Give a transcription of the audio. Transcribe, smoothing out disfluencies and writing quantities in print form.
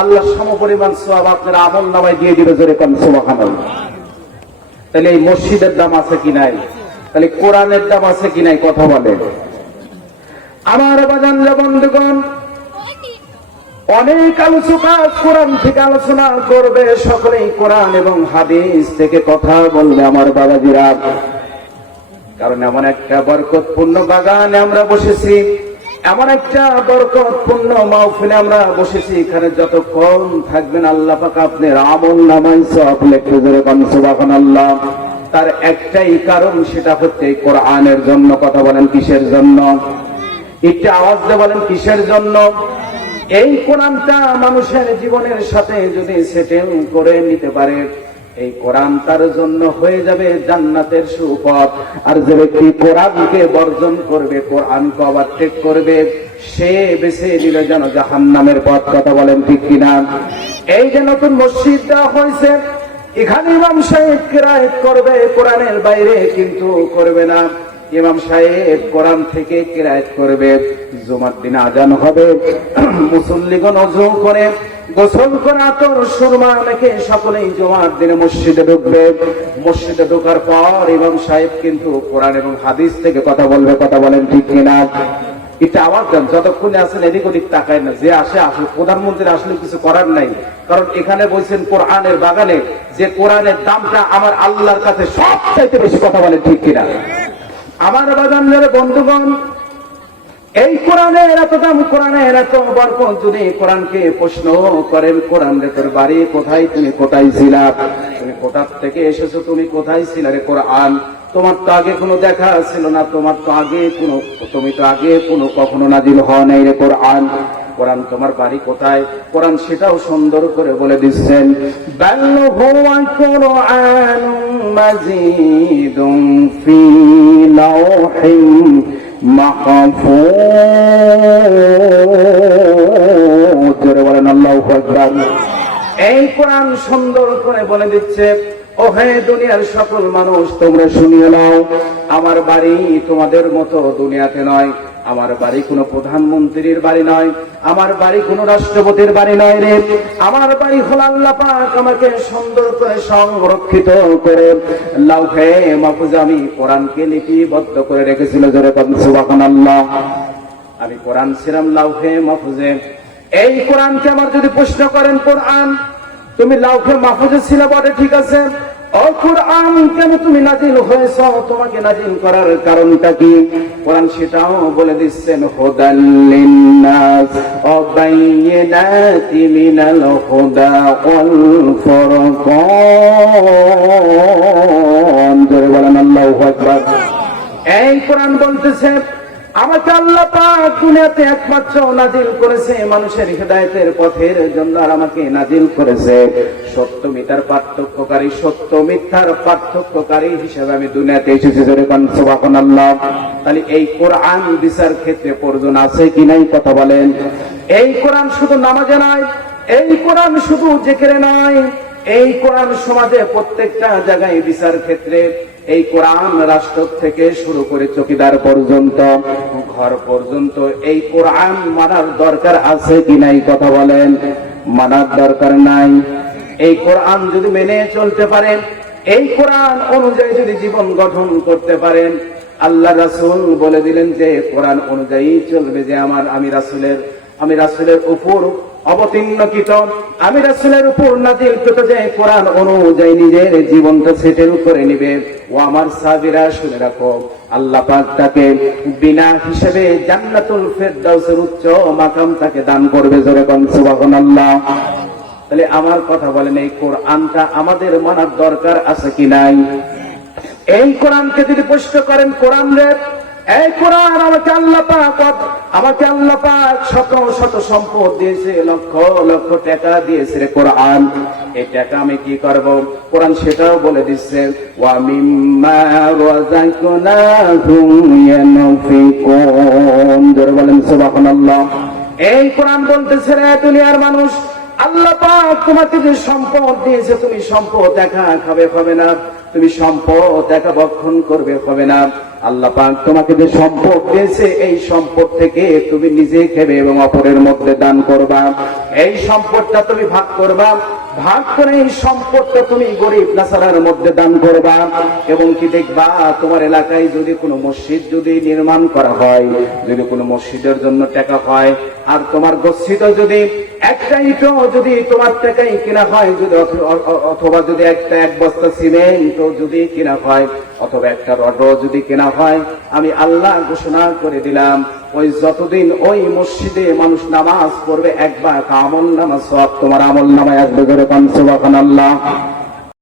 আল্লাহ সমপরিমাণ সওয়াব আপনার আমল নামায় দিয়ে দিবে, জোরে কোন সুবহানাল্লাহ। তাহলে এই মসজিদের দাম আছে কি নাই? তাহলে কোরআনের দাম আছে কি নাই? কথা বলেন আমার বাজানরা বন্ধুগণ। অনেক আলোচনা কোরআন থেকে আলোচনা করবে, সকলেই কোরআন এবং হাদিস থেকে কথা বলবে আমার বাবাজিরা। কারণ এমন একটা বরকতপূর্ণ বাগানে আমরা বসেছি, এমন একটা বরকতপূর্ণ মাহফিলে আমরা বসেছি, এখানে যতক্ষণ থাকবেন আল্লাহ পাক আপনার আমল নামায় সওয়াব লিখে দেবে, সুবহানাল্লাহ। তার একটাই কারণ, সেটা হচ্ছে কোরআনের জন্য। কথা বলেন কিসের জন্য? একটু আওয়াজ দিয়ে বলেন কিসের জন্য? এই কোরআনটা মানুষের জীবনের সাথে যদি সেটেল করে নিতে পারে, এই কোরআন তার জন্য হয়ে যাবে জান্নাতের সুপথ। আর যে ব্যক্তি কোরআনকে বর্জন করবে, কোরআনকে ওভারটেক করবে, সে বেছে নিল যেন জাহান্নামের পথ। কথা বলেন ঠিক কিনা? এই যে নতুন মসজিদ দেওয়া হয়েছে, এখানে ইমাম সাহেব কিরাত করবে, কোরআনের বাইরে কিন্তু করবে না। ইমাম সাহেব কোরআন থেকে কিরাত করবে, জুমার দিন আজান হবে, মুসল্লিগণ ওযু করে গোসল করে আতর সুরমা মেখে সকলেই জুমার দিনে মসজিদে ঢুকবে। মসজিদে ঢোকার পর ইমাম সাহেব কিন্তু কোরআন এবং হাদিস থেকে কথা বলবে। কথা বলেন ঠিক কিনা? এটা আওয়াজ দেন, যতক্ষণে আছেন এদিক ওদিক তাকায় না, যে আসে আসুক। প্রধানমন্ত্রী আসলে কিছু করার নাই, কারণ এখানে বলছেন কোরআনের বাগানে, যে কোরআনের দামটা আমার আল্লাহর কাছে সবচাইতে বেশি। কথা বলেন ঠিক কিনা? আমার বাজানদের বন্ধুগণ, এই কোরআনের এত দাম, কোরআনের এত বরকত, যদি কোরআনকে প্রশ্ন করেন, কোরআন রে তোর বাড়ি কোথায়, তুমি কোথায় ছিলা, তুমি কোথা থেকে এসেছো, তুমি কোথায় ছিলা রে কোরআন? তোমার তো আগে কোনো দেখা ছিল না, তোমার তো আগে কোনো, তুমি তো আগে কোনো কখনো নাজিল হওয়া নাই রে কোরআন। কোরআন তোমার বাড়ি কোথায়? কোরআন সেটাও সুন্দর করে বলে দিচ্ছেন, বাল হুয়া কুরআনুম মাজিদুন ফি লাওহিন মাহফুজ। জোরে বলেন আল্লাহু আকবার। এই কোরআন সুন্দর করে বলে দিচ্ছে, ও হে দুনিয়ার সকল মানুষ, তোমরা শুনিয়ে নাও, আমার বাড়ি তোমাদের মতো দুনিয়াতে নয়। আমার বাড়ি কোনো প্রধানমন্ত্রীর বাড়ি নয়, আমার বাড়ি কোনো রাষ্ট্রপতির বাড়ি নয় রে। আমার বাড়ি হলো আল্লাহ পাক আমাকে সুন্দর করে সংরক্ষিত করে লাউহে মাহফুজে আমি কোরআনকে লিপিবদ্ধ করে রেখেছিল। জোরে বলেন সুবহানাল্লাহ। আমি কোরআন ছিলাম লাউহে মাহফুজে। এই কোরআনকে আমার যদি প্রশ্ন করেন, কোরআন তুমি লাউহে মাহফুজে ছিল বটে, ঠিক আছে, ও কোরআন কেন তুমি নাজিল হয়েছ, তোমাকে নাজিল করার কারণটা কি? কোরআন সেটাও বলে দিচ্ছেন, হুদাল লিন্নাস ওয়া বাইয়িনাতিন মিনাল হুদা ওয়াল ফুরকান। জোরে বলেন আল্লাহু আকবার। এই কোরআন বলতেছে, আমাকে আল্লাহ পাক দুনিয়াতে একমাত্র নাজিল করেছে মানুষের হিদায়াতের পথের জন্য, আর আমাকে নাজিল করেছে সত্য মিথ্যার পার্থক্যকারী, সত্য মিথ্যার পার্থক্যকারী হিসেবে আমি দুনিয়াতে এসেছি। জোরে বলেন সুবহানাল্লাহ। তাহলে এই কোরআন বিচার ক্ষেত্রে প্রয়োজন আছে কি নাই? কথা বলেন। এই কোরআন শুধু নামাজে নয়, এই কোরআন শুধু জিকিরে নয়, এই কোরআন সমাজে প্রত্যেকটা জায়গায় বিচার ক্ষেত্রে। এই কোরআন রাষ্ট্র থেকে শুরু করে চকিদার পর্যন্ত, ঘর পর্যন্ত এই কোরআন মানার দরকার আছে কি নাই? কথা বলেন। মানার দরকার নাই। এই কোরআন যদি মেনে চলতে পারেন, এই কোরআন অনুযায়ী যদি জীবন গঠন করতে পারেন, আল্লাহ রাসূল বলে দিলেন যে কোরআন অনুযায়ী চলবে, যে আমি রাসূলের উপর অবতীর্ণকৃত, আমি রাসূলের উপর নাযিলকৃত, যে কোরআন অনুযায়ী নিজের জীবনটা সেটেল করে নিবে। ও আমার সাহাবীরা শুনে রাখো, আল্লাহ পাক তাকে বিনা হিসেবে জান্নাতুল ফেরদাউসের উচ্চ মাকাম তাকে দান করবে। জোরে বলেন সুবহানাল্লাহ। তাহলে আমার কথা বলেন, এই কোরআনটা আমাদের মানার দরকার আছে কি নাই? এই কোরআনকে যদি প্রশ্ন করেন, কোরআন রে, এই কোরআন আমাকে আল্লাহ পাক শত শত সম্পদ দিয়েছে, লক্ষ লক্ষ টাকা দিয়েছে রে কোরআন, এই টাকা আমি কি করব? কোরআন সেটাও বলে দিচ্ছে, ওয়া মিম্মা রাযাকনাহুম ইয়ানফিকুন। জোরে বলেন সুবহানাল্লাহ। এই কোরআন বলতেছে, রে দুনিয়ার মানুষ, আল্লাহ পাক তোমাকে যে সম্পদ দিয়েছে, তুমি সম্পদ একা খাবে না, তুমি সম্পদ একা ভক্ষণ করবে হবে না। আল্লাহ পাক তোমাকে যে সম্পদ দিয়েছে এই সম্পদ থেকে তুমি নিজে খেবে এবং অপরের মধ্যে দান করবা। এই সম্পদটা তুমি ভাগ করবা, ভাগ করে এই সম্পদটা তুমি গরিব নাসারার মধ্যে দান করবা। এবং কি দেখবা, তোমার এলাকায় যদি কোনো মসজিদ যদি নির্মাণ করা হয়, যদি কোনো মসজিদের জন্য টাকা হয়, আর তোমার গচ্ছিত যদি একটা ইটও যদি তোমার টাকায় কিনা হয়, যদি অথবা যদি এক বস্তা সিমেন্ট যদি কিনা হয়, অথবা একটা রডও যদি কেনা হয়, আমি আল্লাহ ঘোষণা করে দিলাম ওই যতদিন ওই মসজিদে মানুষ নামাজ পড়বে একবার আমল নামা সওয়াব তোমার আমল নামায় আসবে। করে পান সুবহানাল্লাহ।